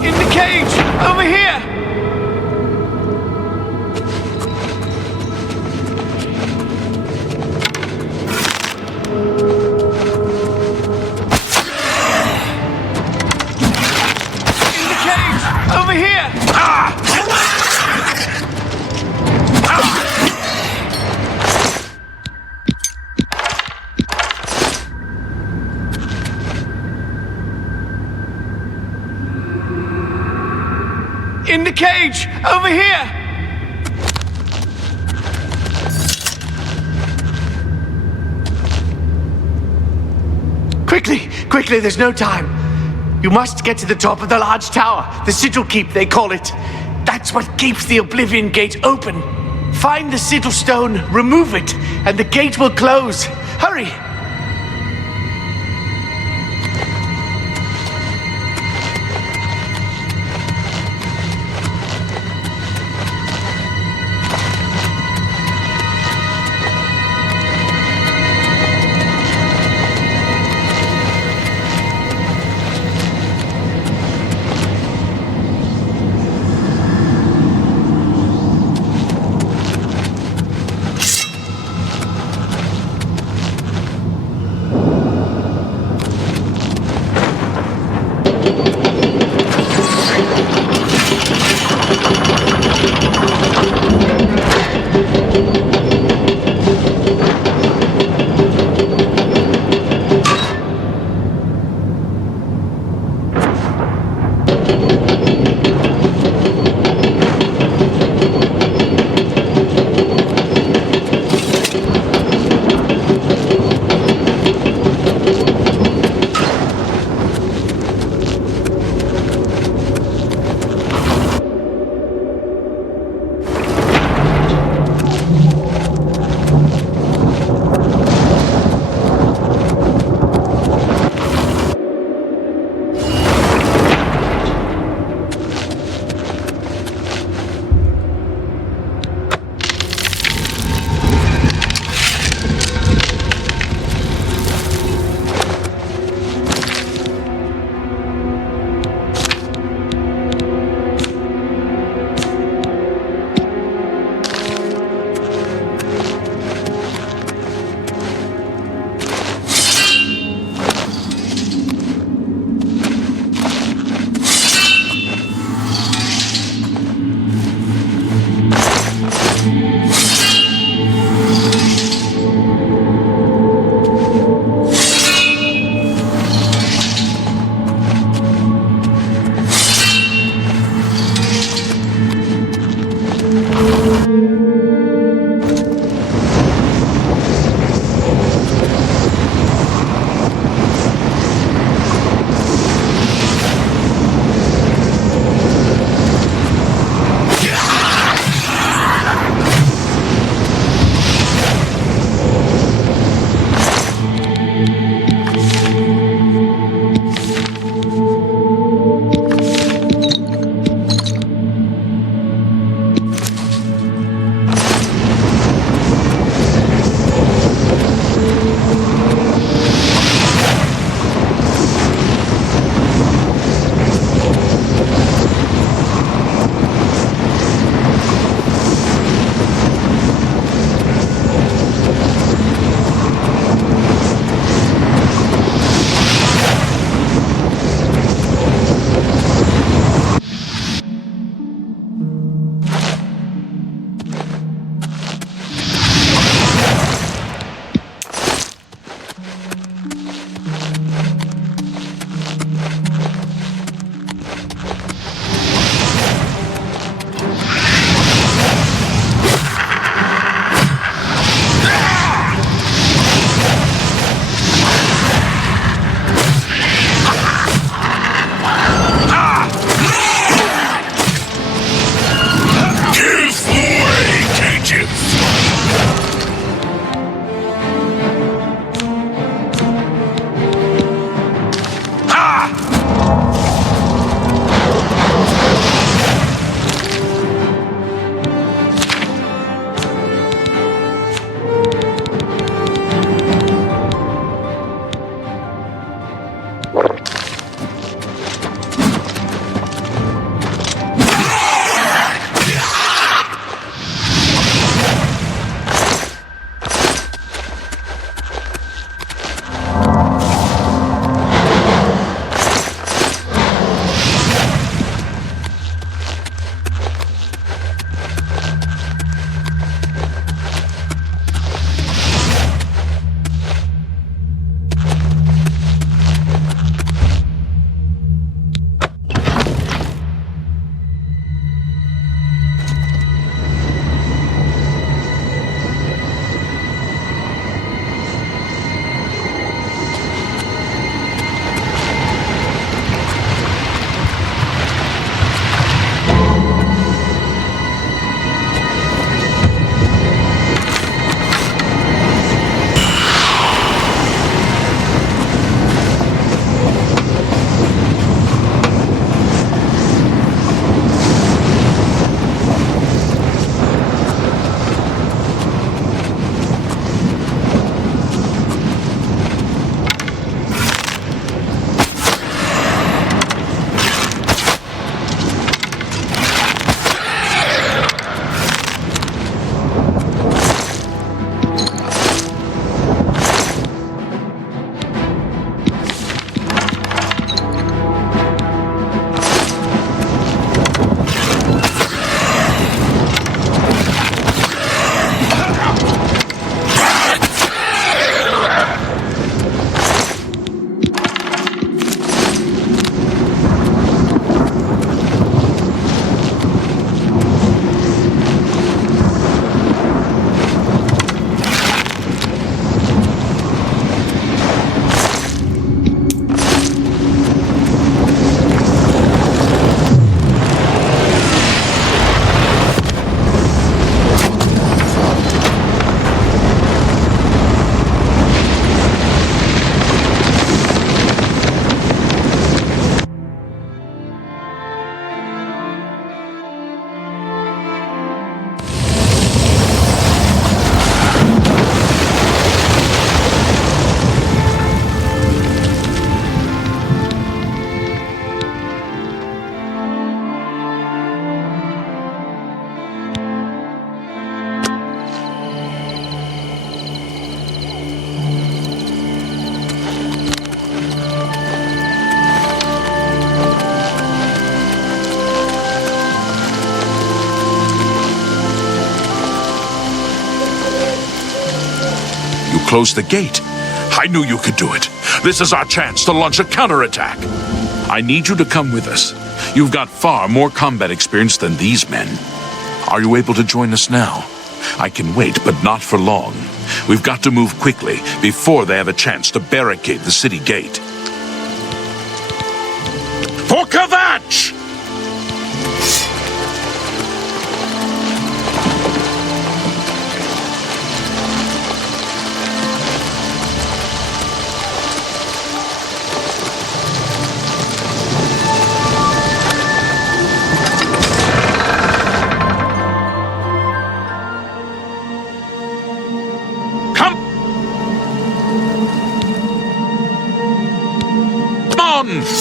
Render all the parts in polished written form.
In the cage! Over here! In the cage! Over here! In the cage! Over here! Quickly! Quickly, there's no time. You must get to the top of the large tower. The sigil keep, they call it. That's what keeps the Oblivion gate open. Find the sigil stone, remove it, and the gate will close. Hurry! closed the gate. I knew you could do it. This is our chance to launch a counterattack. I need you to come with us. You've got far more combat experience than these men. Are you able to join us now? I can wait, but not for long. We've got to move quickly before they have a chance to barricade the city gate. For Kvatch!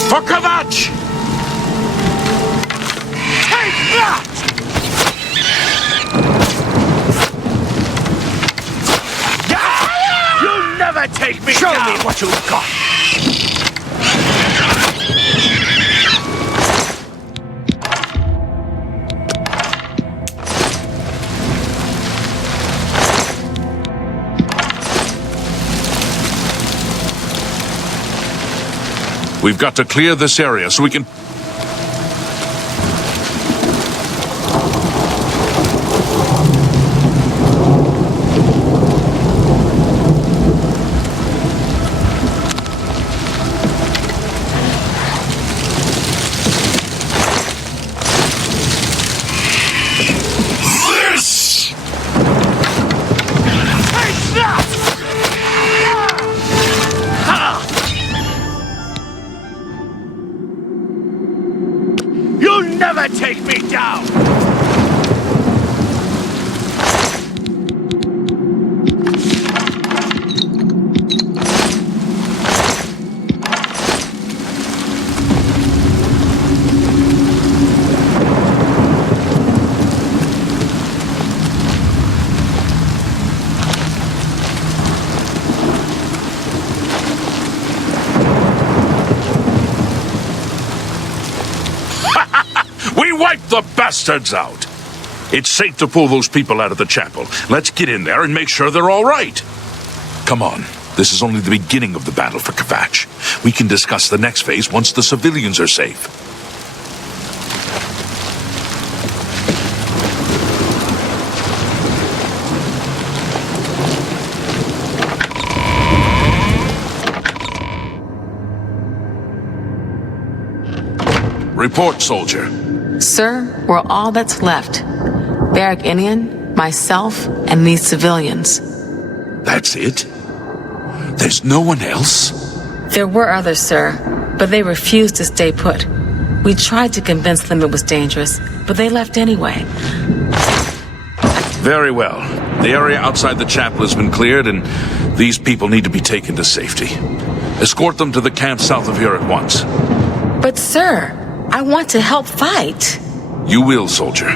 For Kvatch! Take that! You'll never take me down! Show me what you've got! We've got to clear this area so we can... Never take me down! Wipe the bastards out! It's safe to pull those people out of the chapel. Let's get in there and make sure they're all right. Come on. This is only the beginning of the battle for Kvatch. We can discuss the next phase once the civilians are safe. Report, soldier. Sir, we're all that's left. Barrack Inian, myself, and these civilians. That's it? There's no one else? There were others, sir, but they refused to stay put. We tried to convince them it was dangerous, but they left anyway. Very well. The area outside the chapel has been cleared, and these people need to be taken to safety. Escort them to the camp south of here at once. But, sir, I want to help fight. You will, soldier.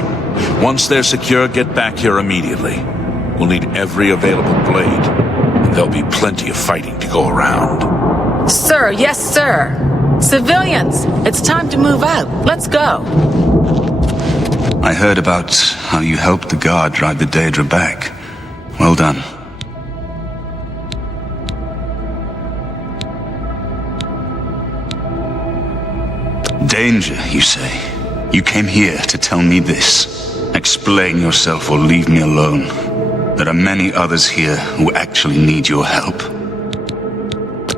Once they're secure, get back here immediately. We'll need every available blade, and there'll be plenty of fighting to go around. Sir, yes, sir. Civilians, it's time to move out. Let's go. I heard about how you helped the guard drive the Daedra back. Well done. Danger, you say? You came here to tell me this. Explain yourself or leave me alone. There are many others here who actually need your help.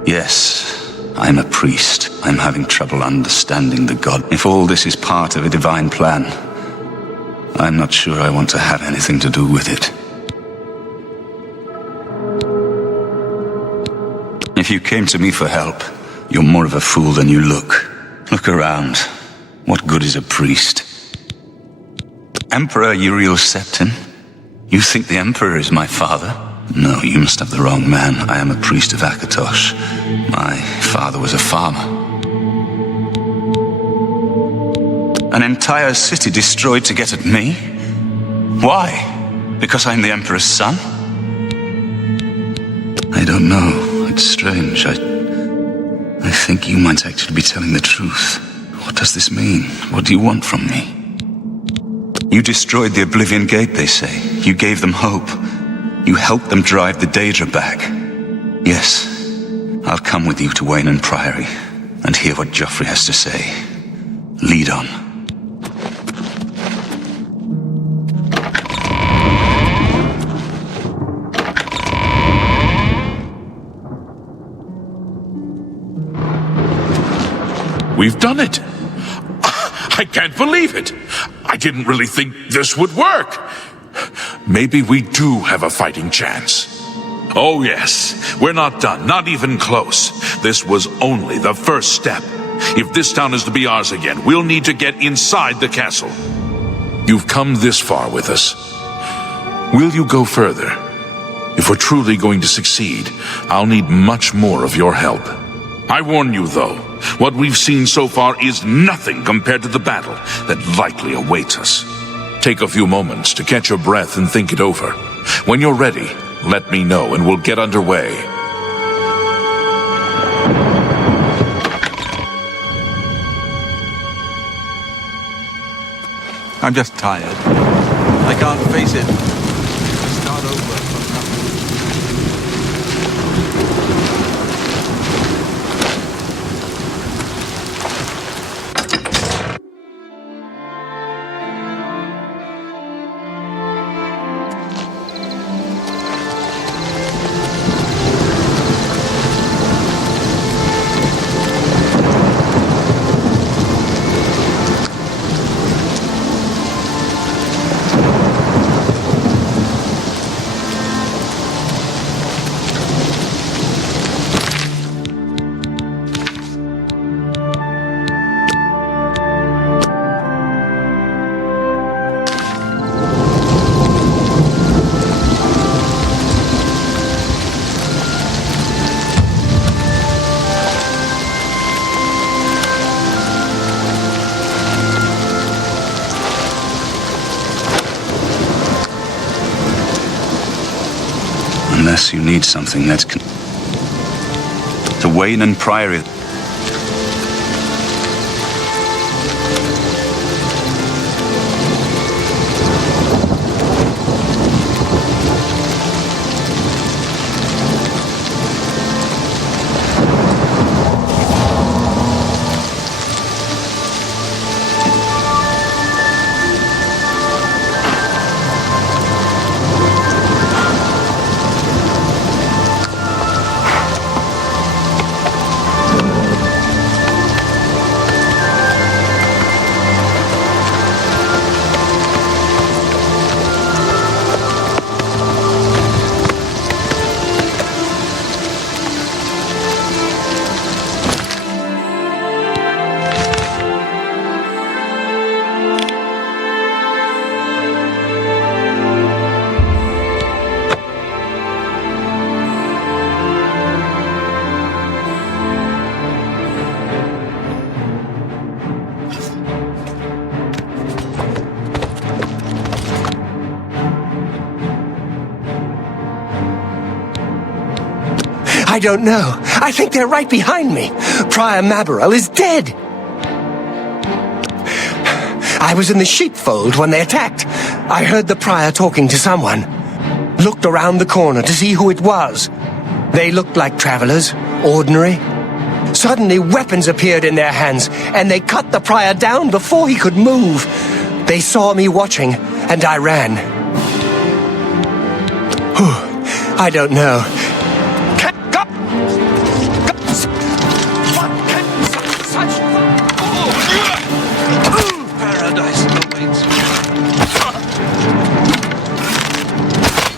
Yes, I'm a priest. I'm having trouble understanding the god. If all this is part of a divine plan, I'm not sure I want to have anything to do with it. If you came to me for help, you're more of a fool than you look. Look around. What good is a priest? Emperor Uriel Septim? You think the Emperor is my father? No, you must have the wrong man. I am a priest of Akatosh. My father was a farmer. An entire city destroyed to get at me? Why? Because I'm the Emperor's son? I don't know. It's strange. I think you might actually be telling the truth. What does this mean? What do you want from me? You destroyed the Oblivion Gate, they say. You gave them hope. You helped them drive the Daedra back. Yes, I'll come with you to Wayne and Priory and hear what Joffrey has to say. Lead on. We've done it! I can't believe it! I didn't really think this would work! Maybe we do have a fighting chance. Oh yes, we're not done, not even close. This was only the first step. If this town is to be ours again, we'll need to get inside the castle. You've come this far with us. Will you go further? If we're truly going to succeed, I'll need much more of your help. I warn you, though, what we've seen so far is nothing compared to the battle that likely awaits us. Take a few moments to catch your breath and think it over. When you're ready, let me know and we'll get underway. I'm just tired. I can't face it. Start over from nothing. Unless you need something that's to Wayne and Priory. I don't know. I think they're right behind me. Prior Maberel is dead. I was in the sheepfold when they attacked. I heard the prior talking to someone. Looked around the corner to see who it was. They looked like travelers, ordinary. Suddenly weapons appeared in their hands, and they cut the prior down before he could move. They saw me watching, and I ran. Whew. I don't know.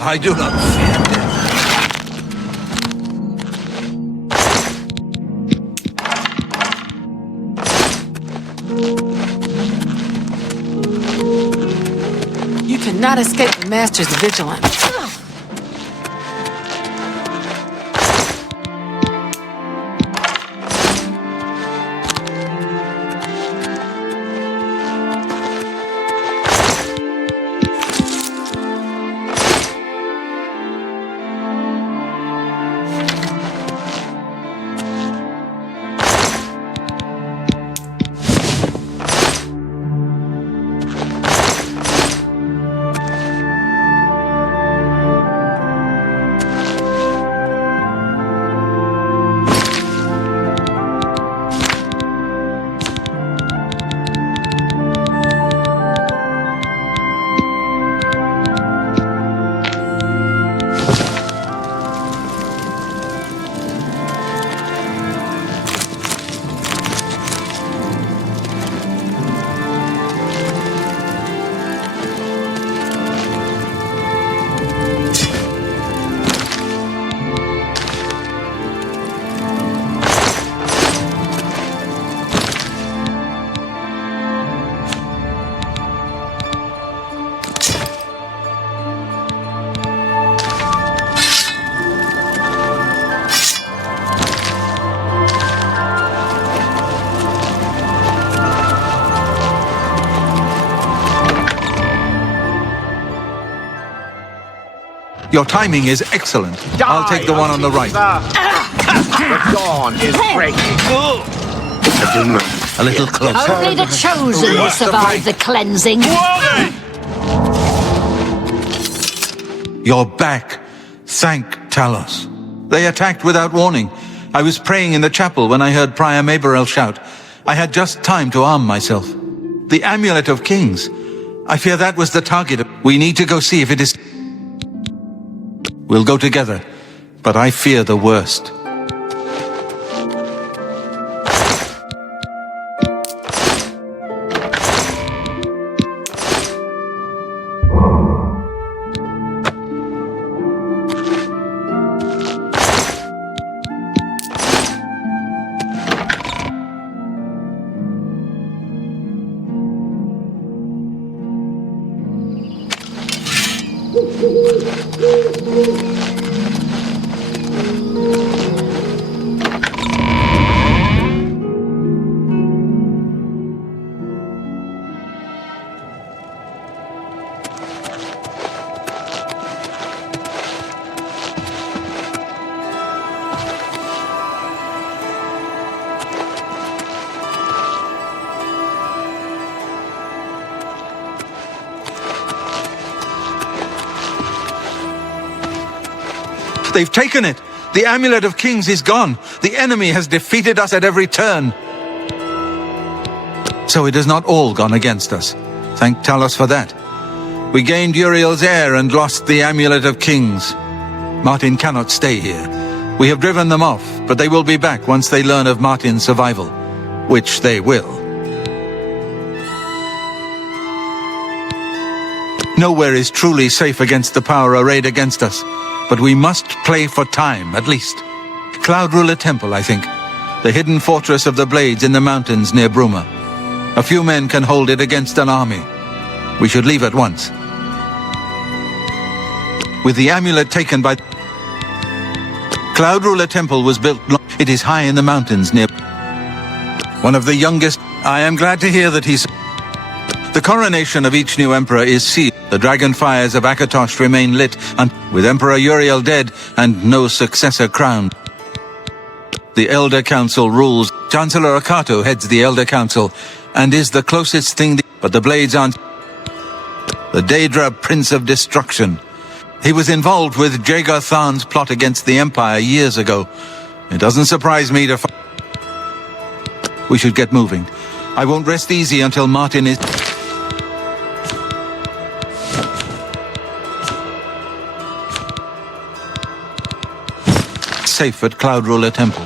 I do not fear death. You cannot escape the Master's vigilance. Your timing is excellent. I'll take the one on the right. The dawn is breaking. A little closer. Only the chosen will survive the cleansing. You're back. Thank Talos. They attacked without warning. I was praying in the chapel when I heard Prior Maberel shout. I had just time to arm myself. The Amulet of Kings. I fear that was the target. We need to go see if it is... We'll go together, but I fear the worst. They've taken it! The Amulet of Kings is gone! The enemy has defeated us at every turn! So it has not all gone against us. Thank Talos for that. We gained Uriel's heir and lost the Amulet of Kings. Martin cannot stay here. We have driven them off, but they will be back once they learn of Martin's survival. Which they will. Nowhere is truly safe against the power arrayed against us. But we must play for time, at least. Cloud Ruler Temple, I think. The hidden fortress of the Blades in the mountains near Bruma. A few men can hold it against an army. We should leave at once. With the amulet taken by... Cloud Ruler Temple was built... It is high in the mountains near... One of the youngest... I am glad to hear that he's... The coronation of each new emperor is sealed. The dragon fires of Akatosh remain lit, and with Emperor Uriel dead and no successor crowned. The Elder Council rules. Chancellor Akato heads the Elder Council, and is the closest thing... But the Blades aren't... The Daedra Prince of Destruction. He was involved with Jagar Tharn's plot against the Empire years ago. It doesn't surprise me to... We should get moving. I won't rest easy until Martin is... safe at Cloud Ruler Temple.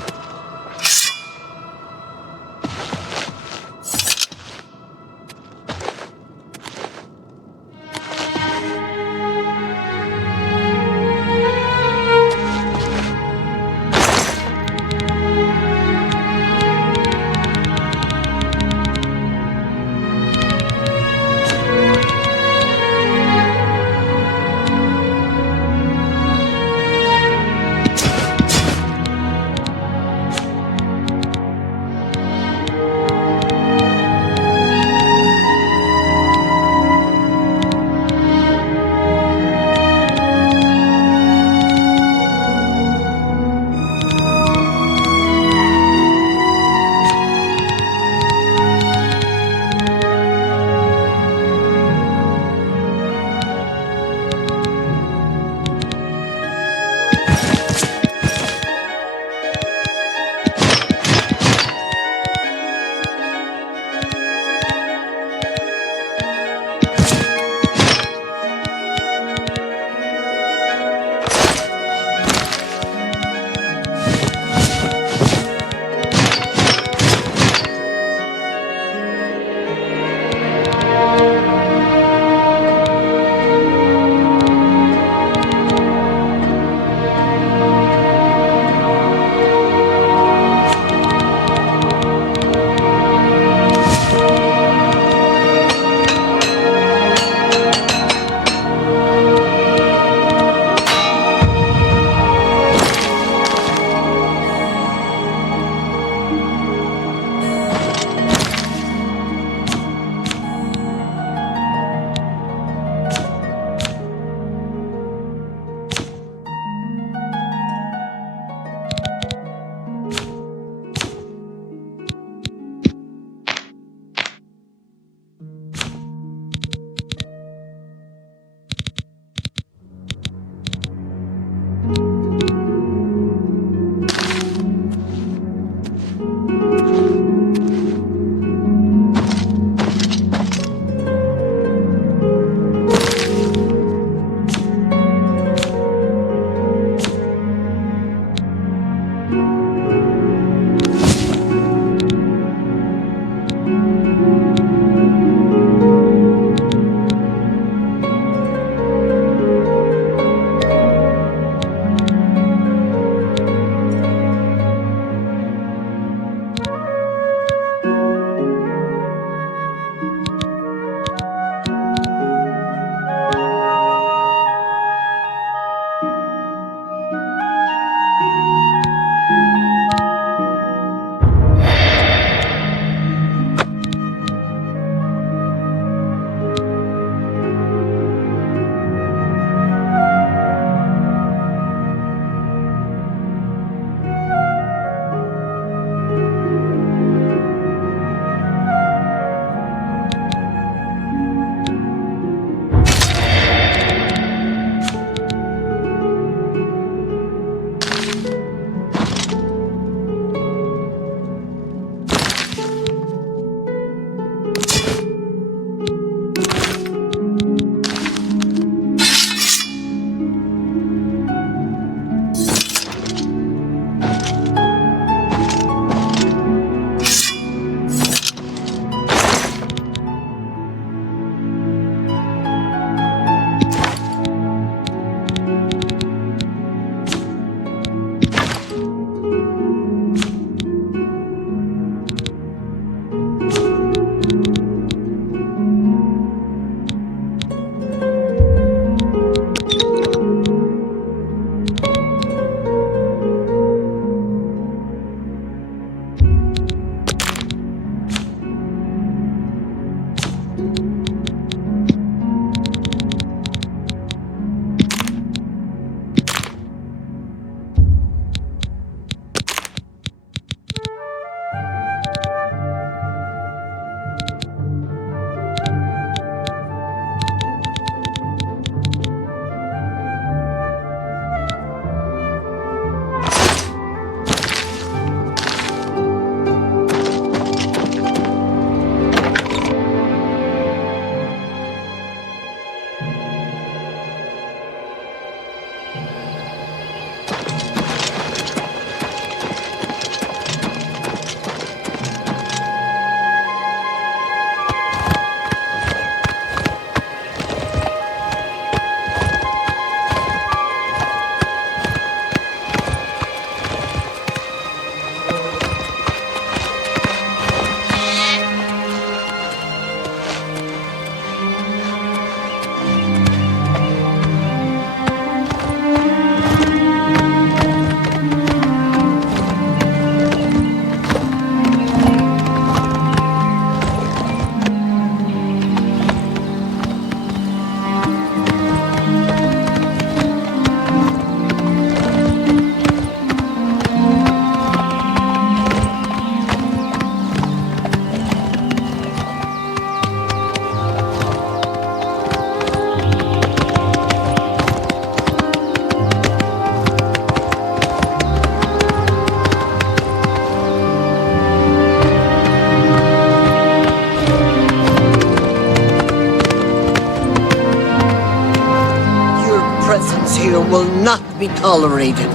here will not be tolerated.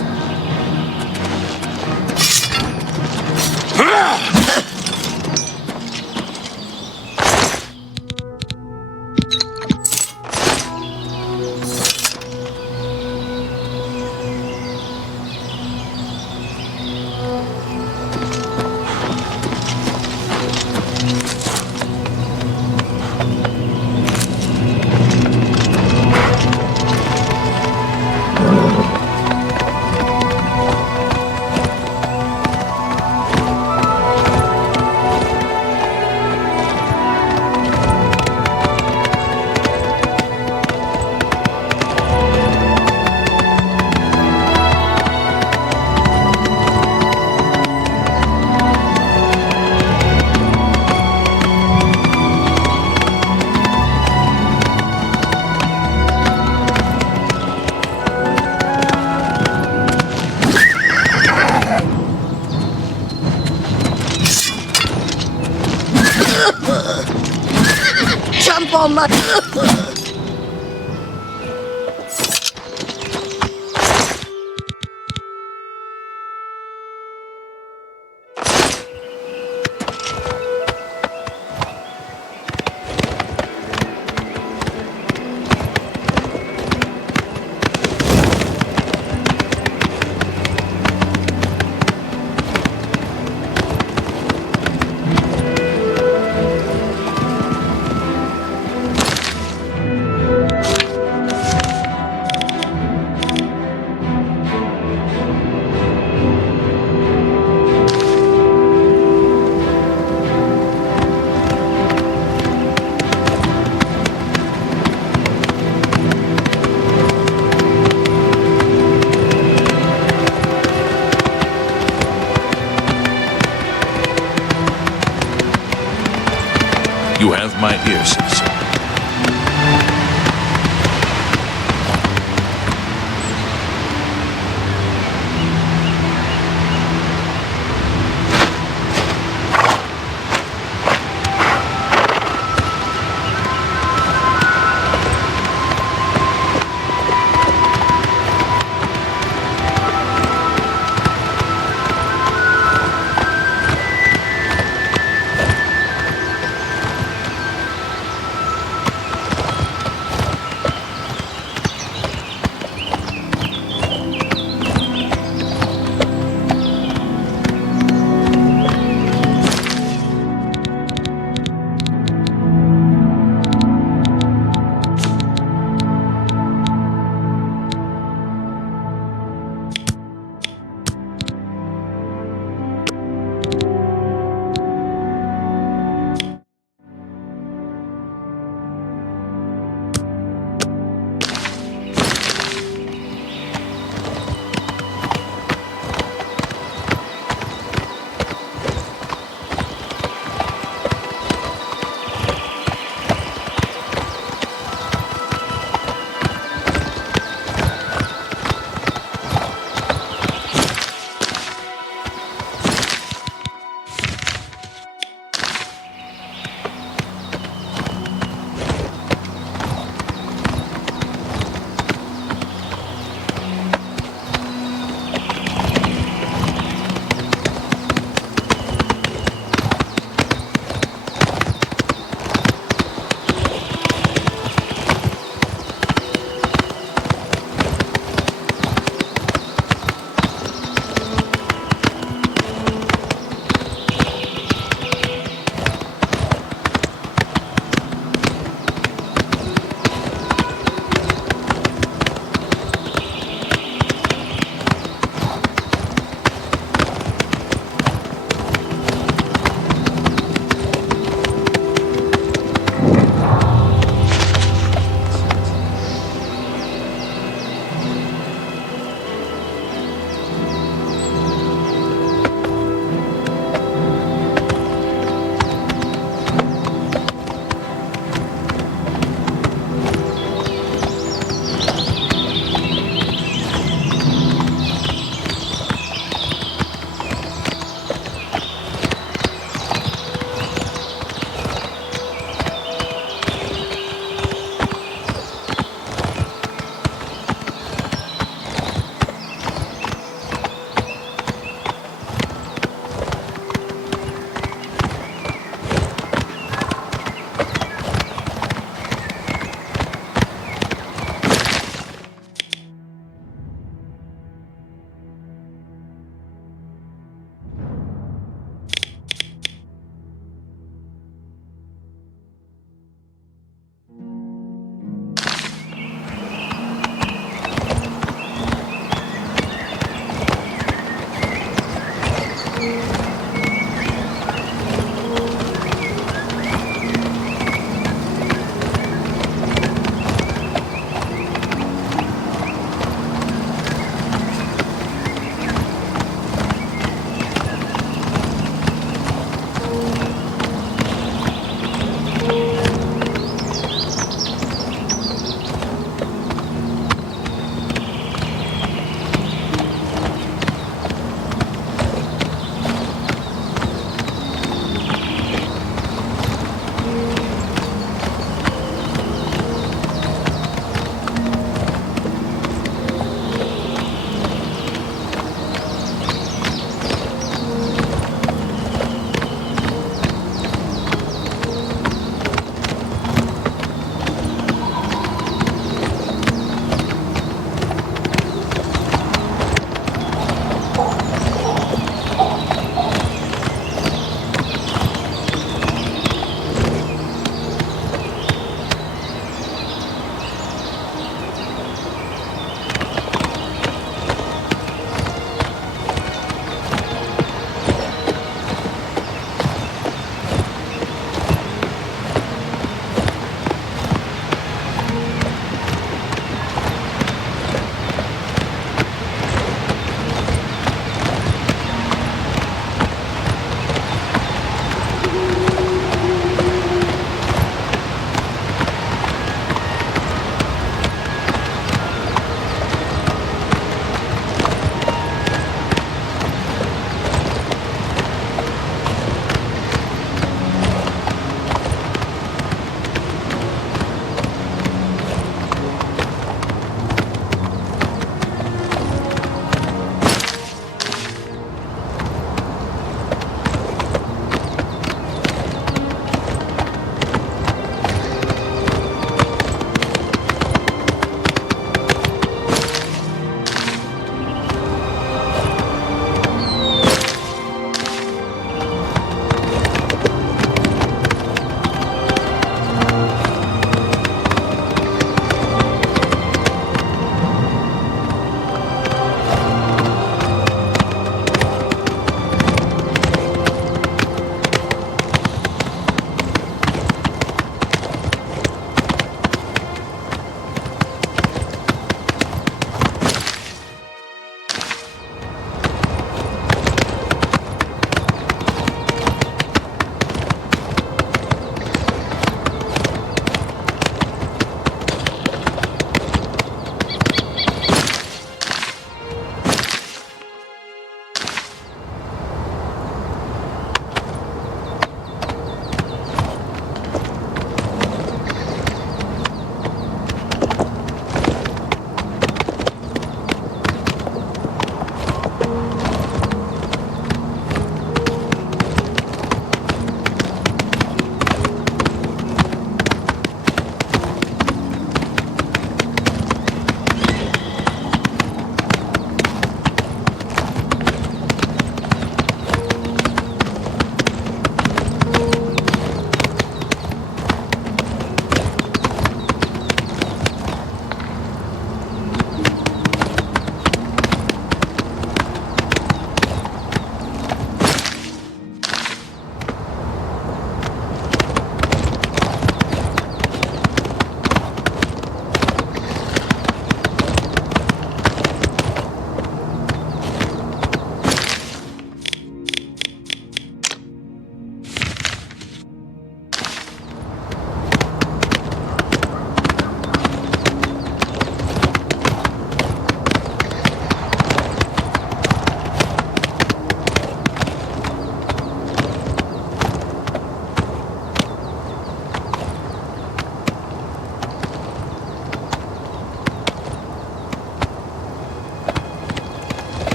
Jump on my... You have my ear, citizen.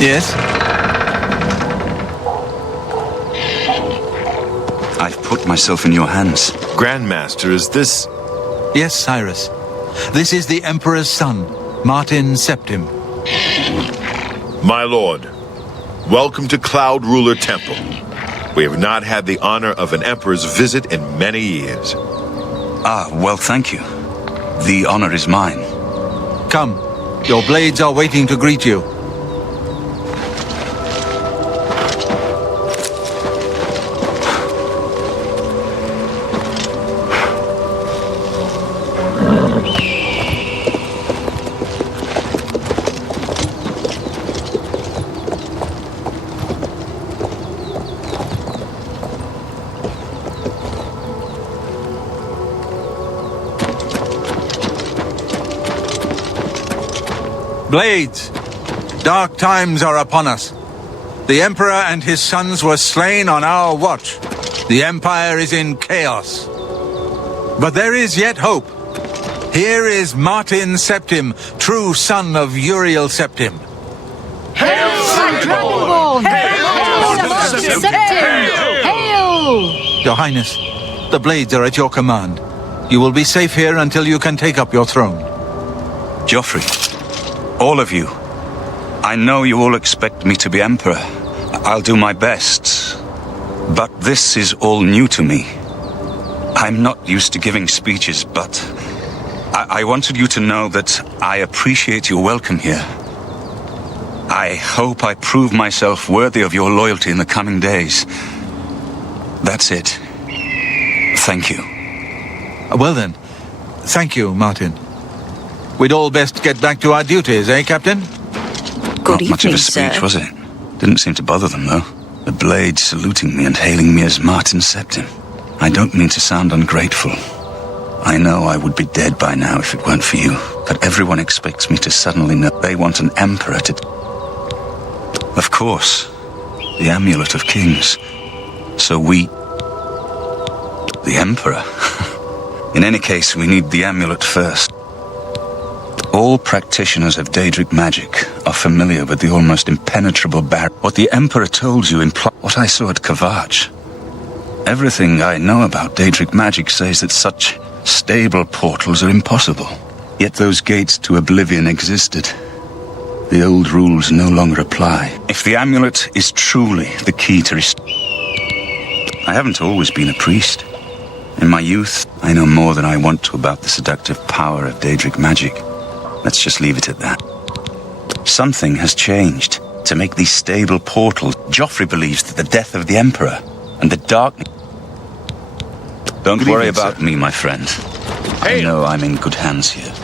Yes? I've put myself in your hands. Grandmaster, is this... Yes, Cyrus. This is the Emperor's son, Martin Septim. My lord, welcome to Cloud Ruler Temple. We have not had the honor of an emperor's visit in many years. Ah, well, thank you. The honor is mine. Come. Your blades are waiting to greet you. Blades, dark times are upon us. The Emperor and his sons were slain on our watch. The Empire is in chaos. But there is yet hope. Here is Martin Septim, true son of Uriel Septim. Hail! Your Highness, the blades are at your command. You will be safe here until you can take up your throne. Joffrey, all of you, I know you all expect me to be Emperor. I'll do my best. But this is all new to me. I'm not used to giving speeches, but I wanted you to know that I appreciate your welcome here. I hope I prove myself worthy of your loyalty in the coming days. That's it. Thank you. Well then, thank you, Martin. We'd all best get back to our duties, eh, Captain? Not much of a speech, was it? Didn't seem to bother them, though. The blades saluting me and hailing me as Martin Septim. I don't mean to sound ungrateful. I know I would be dead by now if it weren't for you. But everyone expects me to suddenly know they want an emperor to... Of course, the Amulet of Kings. So we... The Emperor. In any case, we need the amulet first. All practitioners of Daedric magic are familiar with the almost impenetrable barrier. What the Emperor told you implies what I saw at Kavach. Everything I know about Daedric magic says that such stable portals are impossible. Yet those gates to Oblivion existed. The old rules no longer apply. If the amulet is truly the key to I haven't always been a priest. In my youth, I know more than I want to about the seductive power of Daedric magic. Let's just leave it at that. Something has changed to make these stable portals. Joffrey believes that the death of the Emperor and the darkness... Don't worry about me, my friend. I know I'm in good hands here.